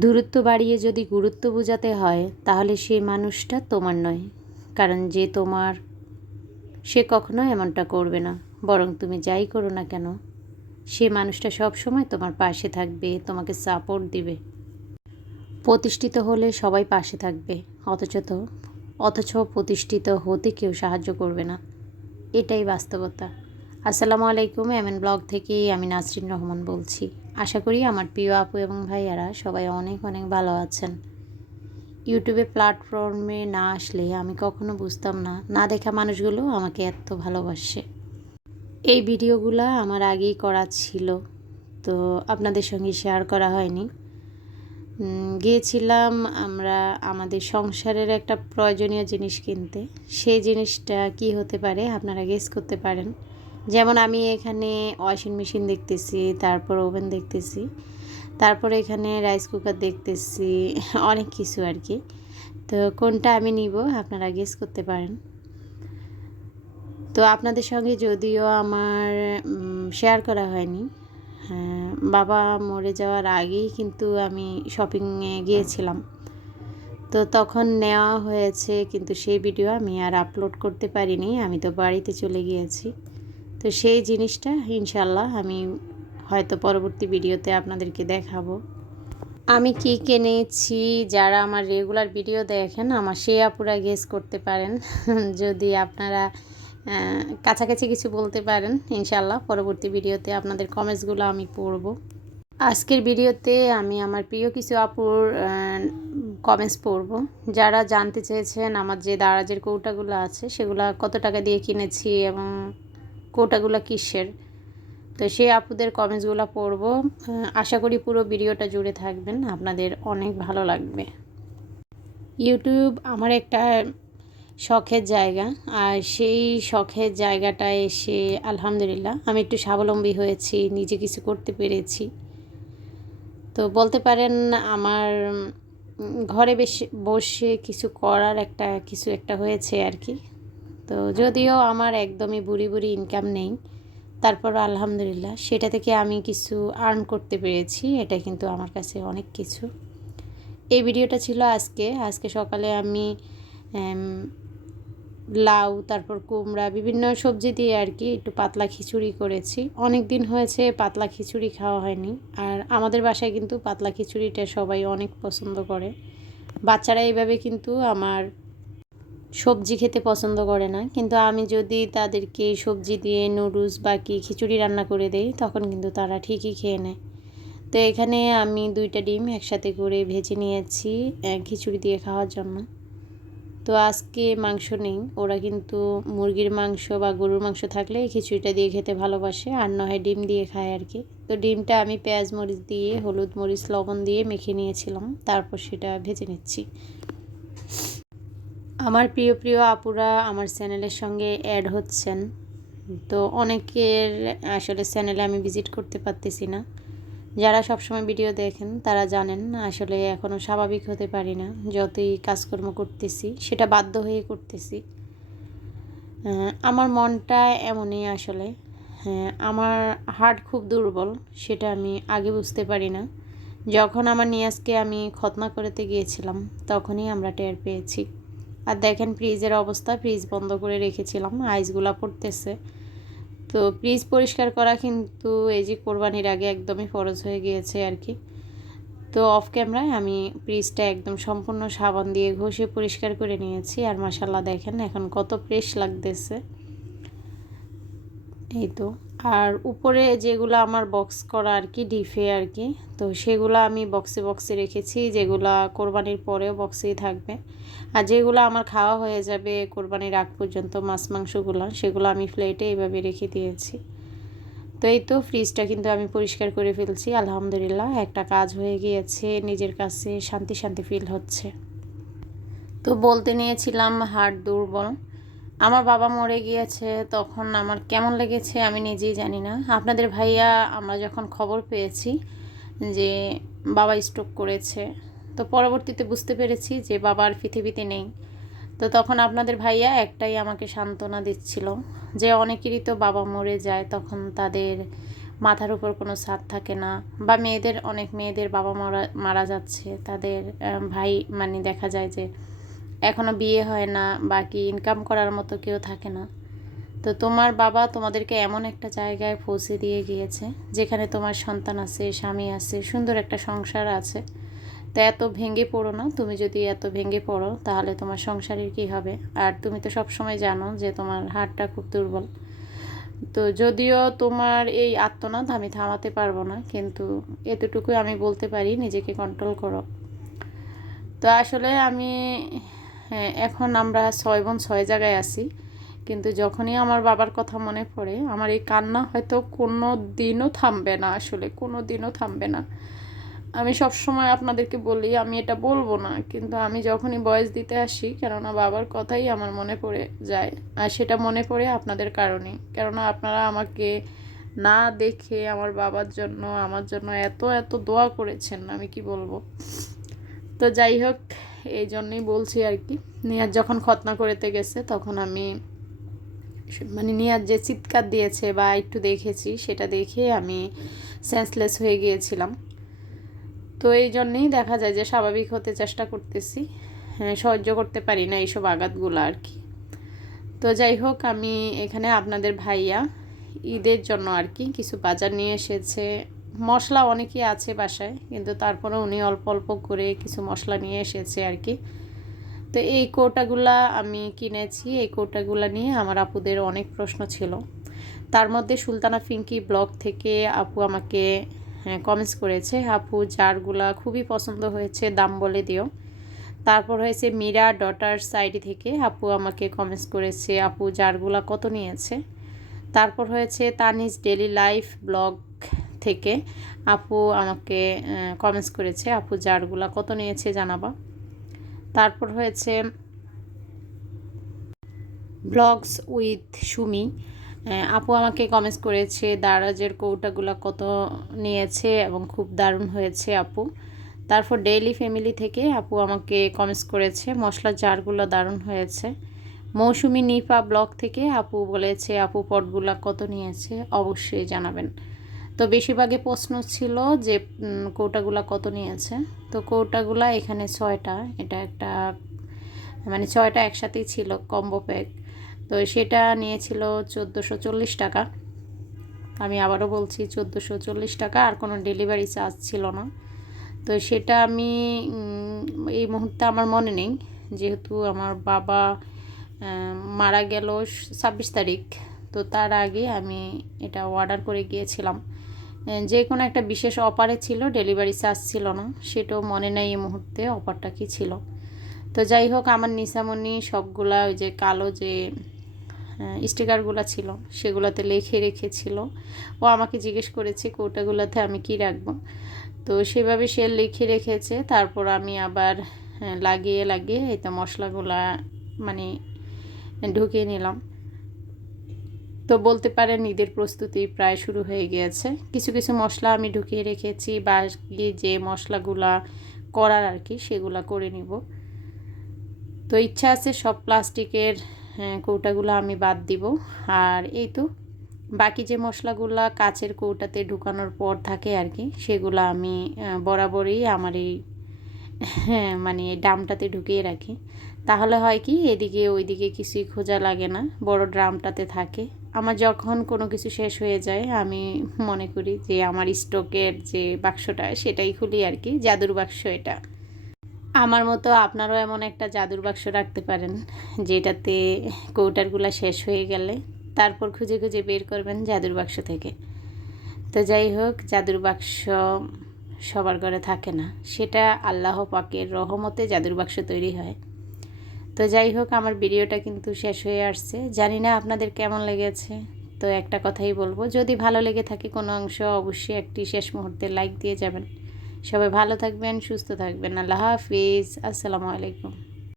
দূরত্ব বাড়িয়ে যদি গুরুত্ব বোঝাতে হয় তাহলে সেই মানুষটা তোমার নয়। কারণ যে তোমার, সে কখনো এমনটা করবে না। বরং তুমি যাই করো না কেন, সে মানুষটা সবসময় তোমার পাশে থাকবে, তোমাকে সাপোর্ট দিবে। প্রতিষ্ঠিত হলে সবাই পাশে থাকবে, অথচ প্রতিষ্ঠিত হতে কেউ সাহায্য করবে না। এটাই বাস্তবতা। আসসালামু আলাইকুম, এমএন ব্লগ থেকে আমি নাসরিন রহমান বলছি। আশা করি আমার প্রিয় আপু এবং ভাইয়ারা সবাই অনেক অনেক ভালো আছেন। ইউটিউবে প্ল্যাটফর্মে না আসলে আমি কখনো বুঝতাম না, না দেখা মানুষগুলো আমাকে এত ভালোবাসে। এই ভিডিওগুলো আমার আগেই করা ছিল, তো আপনাদের সঙ্গে শেয়ার করা হয়নি। গিয়েছিলাম আমরা আমাদের সংসারের একটা প্রয়োজনীয় জিনিস কিনতে। সেই জিনিসটা কি হতে পারে আপনারা গেস করতে পারেন। যেমন আমি এখানে ওয়াশিং মেশিন দেখতেছি, তারপর ওভেন দেখতেছি, তারপর এখানে রাইস কুকার দেখতেছি, অনেক কিছু আর কি। তো কোনটা আমি নিব আপনারা গেস করতে পারেন। তো আপনাদের সঙ্গে যদিও আমার শেয়ার করা হয়নি। হ্যাঁ, বাবা মরে যাওয়ার আগেই কিন্তু আমি শপিংয়ে গিয়েছিলাম, তো তখন নেওয়া হয়েছে, কিন্তু সেই ভিডিও আমি আর আপলোড করতে পারিনি। আমি তো বাড়িতে চলে গিয়েছি। তো সেই জিনিসটা ইনশাল্লাহ আমি হয়তো পরবর্তী ভিডিওতে আপনাদেরকে দেখাবো। আমি কি কিনেছি, যারা আমার রেগুলার ভিডিও দেখেন আমার সেই আপুরা গেস করতে পারেন। যদি আপনারা কাছাকাছি কিছু বলতে পারেন, ইনশাল্লাহ পরবর্তী ভিডিওতে আপনাদের কমেন্টসগুলো আমি পড়ব। আজকের ভিডিওতে আমি আমার প্রিয় কিছু আপুর কমেন্টস পড়ব, যারা জানতে চেয়েছেন আমার যে দারাজের কৌটাগুলো আছে সেগুলো কত টাকা দিয়ে কিনেছি এবং কৌটাগুলো কিসের। তো সেই আপুদের কমেন্টসগুলো পড়ব। আশা করি পুরো ভিডিওটা জুড়ে থাকবেন, আপনাদের অনেক ভালো লাগবে। ইউটিউব আমার একটা শখের জায়গা, আর সেই শখের জায়গাটায় এসে আলহামদুলিল্লাহ আমি একটু স্বাবলম্বী হয়েছি, নিজে কিছু করতে পেরেছি। তো বলতে পারেন আমার ঘরে বসে কিছু করার কিছু একটা হয়েছে আর কি। তো যদিও আমার একদমই বুড়ি বুড়ি ইনকাম নেই, তারপর আলহামদুলিল্লাহ সেটা থেকে আমি কিছু আর্ন করতে পেরেছি। এটা কিন্তু আমার কাছে অনেক কিছু। এই ভিডিওটা ছিল আজকে সকালে আমি লাউ, তারপর কুমড়া, বিভিন্ন সবজি দিয়ে আর কি একটু পাতলা খিচুড়ি করেছি। অনেক দিন হয়েছে পাতলা খিচুড়ি খাওয়া হয়নি। আর আমাদের বাসায় কিন্তু পাতলা খিচুড়িটা সবাই অনেক পছন্দ করে। বাচ্চারা এইভাবে কিন্তু আমার সবজি খেতে পছন্দ করে না, কিন্তু আমি যদি তাদেরকে সবজি দিয়ে নুডলস বা কি খিচুড়ি রান্না করে দেই তখন কিন্তু তারা ঠিকই খেয়ে নেয়। তো এখানে আমি 2টা ডিম একসাথে করে ভেজে নিয়েছি খিচুড়ি দিয়ে খাওয়ার জন্য। তো আজকে মাংস নেই, ওরা কিন্তু মুরগির মাংস বা গরুর মাংস থাকলে এই খিচুড়িটা দিয়ে খেতে ভালোবাসে, আর নয় ডিম দিয়ে খায় আর কি। তো ডিমটা আমি পেঁয়াজ মরিচ দিয়ে, হলুদ মরিচ লবণ দিয়ে মেখে নিয়েছিলাম, তারপর সেটা ভেজে নিচ্ছি। আমার প্রিয় প্রিয় আপুরা আমার চ্যানেলের সঙ্গে অ্যাড হচ্ছেন, তো অনেকের আসলে চ্যানেলে আমি ভিজিট করতে পারতেছি না। যারা সবসময় ভিডিও দেখেন তারা জানেন আসলে এখনও স্বাভাবিক হতে পারি না। যতই কাজকর্ম করতেছি সেটা বাধ্য হয়ে করতেছি। আমার মনটা এমনই আসলে। হ্যাঁ, আমার হার্ট খুব দুর্বল, সেটা আমি আগে বুঝতে পারি না। যখন আমার নিয়াজকে আমি খতনা করতে গিয়েছিলাম তখনই আমরা টের পেয়েছি। আর দেখেন ফ্রিজের অবস্থা, ফ্রিজ বন্ধ করে রেখেছিলাম, আইসগুলা পড়তেছে। তো ফ্রিজ পরিষ্কার করা কিন্তু এই যে কোরবানির আগে একদমই ফরজ হয়ে গিয়েছে আর কি। তো অফ ক্যামেরায় আমি ফ্রিজটা একদম সম্পূর্ণ সাবান দিয়ে ঘষে পরিষ্কার করে নিয়েছি। আর মাশাল্লাহ দেখেন এখন কত ফ্রেশ লাগতেছে। এই তো। আর উপরে যেগুলো আমার বক্স করা আর কি, ডিফে আর কি, তো সেগুলো আমি বক্সে বক্সে রেখেছি, যেগুলো কোরবানির পরেও বক্সেই থাকবে। আর যেগুলো আমার খাওয়া হয়ে যাবে কোরবানির আগ পর্যন্ত, মাছ মাংসগুলো, সেগুলো আমি প্লেটে এইভাবে রেখে দিয়েছি। তো এই তো ফ্রিজটা কিন্তু আমি পরিষ্কার করে ফেলছি, আলহামদুলিল্লাহ একটা কাজ হয়ে গিয়েছে, নিজের কাছে শান্তি শান্তি ফিল হচ্ছে। তো বলতে নিয়েছিলাম হার্ট দুর্বল। আমার বাবা মরে গিয়েছে, তখন আমার কেমন লেগেছে আমি নিজেই জানি না। আপনাদের ভাইয়া আমরা যখন খবর পেয়েছি যে বাবা স্ট্রোক করেছে, তো পরবর্তীতে বুঝতে পেরেছি যে বাবা আর পৃথিবীতে নেই। তো তখন আপনাদের ভাইয়া একটাই আমাকে সান্ত্বনা দিচ্ছিল যে অনেকেরই তো বাবা মরে যায়, তখন তাদের মাথার উপর কোনো ছাদ থাকে না, বা অনেক মেয়েদের বাবা মারা যাচ্ছে, তাদের ভাই মানে দেখা যায় যে এখনও বিয়ে হয় না, বাকি ইনকাম করার মতো কেউ থাকে না। তো তোমার বাবা তোমাদেরকে এমন একটা জায়গায় পৌঁছে দিয়ে গিয়েছে যেখানে তোমার সন্তান আছে, স্বামী আছে, সুন্দর একটা সংসার আছে। তো এত ভেঙে পড়ো না। তুমি যদি এত ভেঙে পড়ো তাহলে তোমার সংসারের কী হবে? আর তুমি তো সব সময় জানো যে তোমার হাড়টা খুব দুর্বল। তো যদিও তোমার এই আত্মনাদ আমি থামাতে পারবো না, কিন্তু এতটুকুই আমি বলতে পারি, নিজেকে কন্ট্রোল করো। তো আসলে এখন আমরা 6 বোন 6 জায়গায় আছি, কিন্তু যখনই আমার বাবার কথা মনে পড়ে আমার এই কান্না হয়তো কোনো দিনও থামবে না, আসলে কোনো দিনও থামবে না। আমি সবসময় আপনাদেরকে বলি আমি এটা বলবো না, কিন্তু আমি যখনই ভয়েস দিতে আসি, কেননা বাবার কথাই আমার মনে পড়ে যায়। আর সেটা মনে পড়ে আপনাদের কারণেই, কেননা আপনারা আমাকে না দেখে আমার বাবার জন্য আমার জন্য এত এত দোয়া করেছেন, আমি কি বলবো। তো যাই হোক, এই জন্যই বলছি আর কি। নিয়াজ যখন খতনা করতে গেছে তখন আমি মানে নিয়াজ যে চিৎকার দিয়েছে বা একটু দেখেছি, সেটা দেখে আমি সেন্সলেস হয়ে গিয়েছিলাম। তো এই জন্যেই দেখা যায় যে স্বাভাবিক হতে চেষ্টা করতেছি, সহ্য করতে পারি না এইসব আঘাতগুলো আর কি। তো যাই হোক, আমি এখানে আপনাদের ভাইয়া ঈদের জন্য আর কি কিছু বাজার নিয়ে এসেছে। মশলা অনেকই আছে বাসায়, কিন্তু তারপরে উনি অল্প অল্প করে কিছু মশলা নিয়ে এসেছে আর কি। তো এই কৌটাগুলা আমি কিনেছি। এই কৌটাগুলা নিয়ে আমার আপুদের অনেক প্রশ্ন ছিল। তার মধ্যে সুলতানা ফিঙ্কি ব্লগ থেকে আপু আমাকে কমেন্টস করেছে, আপু জারগুলা খুবই পছন্দ হয়েছে, দাম বলে দিও। তারপর হয়েছে মীরা ডটার্স আইডি থেকে আপু আমাকে কমেন্টস করেছে, আপু জারগুলা কত নিয়েছে। তারপর হয়েছে তানিজ ডেলি লাইফ ব্লগ থেকে আপু আমাকে কমেন্টস করেছে, আপু জারগুলা কত নিয়েছে জানাবা। তারপর হয়েছে ব্লগস উইথ সুমি, আপু আমাকে কমেন্টস করেছে দারাজের কৌটাগুলো কত নিয়েছে এবং খুব দারুণ হয়েছে আপু। তারপর ডেইলি ফ্যামিলি থেকে আপু আমাকে কমেন্টস করেছে মশলার জারগুলো দারুণ হয়েছে। মৌসুমি নিপা ব্লগ থেকে আপু বলেছে, আপু পটগুলো কত নিয়েছে অবশ্যই জানাবেন। তো বেশিরভাগই প্রশ্ন ছিল যে কৌটাগুলো কত নিয়েছে। তো কৌটাগুলো এখানে 6টা, এটা একটা মানে 6টা একসাথেই ছিল কম্বো প্যাক। তো সেটা নিয়েছিল 1440 টাকা। আমি আবারও বলছি 1440 টাকা, আর কোনো ডেলিভারি চার্জ ছিল না। তো সেটা আমি এই মুহূর্তে আমার মনে নেই, যেহেতু আমার বাবা মারা গেল 26 তারিখ। তো তার আগে আমি এটা অর্ডার করে গিয়েছিলাম। যে কোনো একটা বিশেষ অফারে ছিল, ডেলিভারি চার্জ ছিল না, সেটাও মনে নেই এই মুহূর্তে অফারটা কী ছিল। তো যাই হোক, আমার নিশামণি সবগুলা ওই যে কালো যে স্টিকারগুলো ছিল সেগুলোতে লিখে রেখেছিল। ও আমাকে জিজ্ঞেস করেছে কৌটাগুলোতে আমি কি রাখবো। তো সেভাবে সে লিখে রেখেছে। তারপর আমি আবার লাগিয়ে লাগিয়ে এই তো মশলাগুলা মানে ঢুকিয়ে নিলাম। তো বলতে পারেন ঈদের প্রস্তুতি প্রায় শুরু হয়ে গিয়েছে। কিছু কিছু মশলা আমি ঢুকিয়ে রেখেছি, বাকি যে মশলাগুলা করার আর কি সেগুলা করে নিব। তো ইচ্ছা আছে সব প্লাস্টিকের কৌটাগুলো আমি বাদ দিব। আর এই তো বাকি যে মশলাগুলা কাচের কৌটাতে ঢুকানোর পর থাকে আর কি, সেগুলো আমি বরাবরই আমার এই মানে ড্রামটাতে ঢুকিয়ে রাখি। তাহলে হয় কি, এদিকে ওইদিকে কিছুই খোঁজা লাগে না, বড় ড্রামটাতে থাকে। আমার যখন কোনো কিছু শেষ হয়ে যায় আমি মনে করি যে আমার স্টকের যে বাক্সটা সেটাই খুলি আর কি, জাদুর বাক্স এটা। আমার মতো আপনারাও এমন একটা জাদুর বাক্স রাখতে পারেন, যেটাতে কৌটারগুলো শেষ হয়ে গেলে তারপর খুঁজে খুঁজে বের করবেন জাদুর বাক্স থেকে। তো যাই হোক, জাদুর বাক্স সবার ঘরে থাকে না, সেটা আল্লাহ পাকের রহমতে জাদুর বাক্স তৈরি হয়। তো যাই হোক, আমার ভিডিওটা কিন্তু শেষ হয়ে আসছে, জানি না আপনাদের কেমন লেগেছে। তো একটা কথাই বলবো, যদি ভালো লেগে থাকে কোনো অংশ অবশ্যই একটি শেষ মুহূর্তে লাইক দিয়ে যাবেন। সবাই ভালো থাকবেন, সুস্থ থাকবেন। আল্লাহ হাফিজ, আসসালামু আলাইকুম।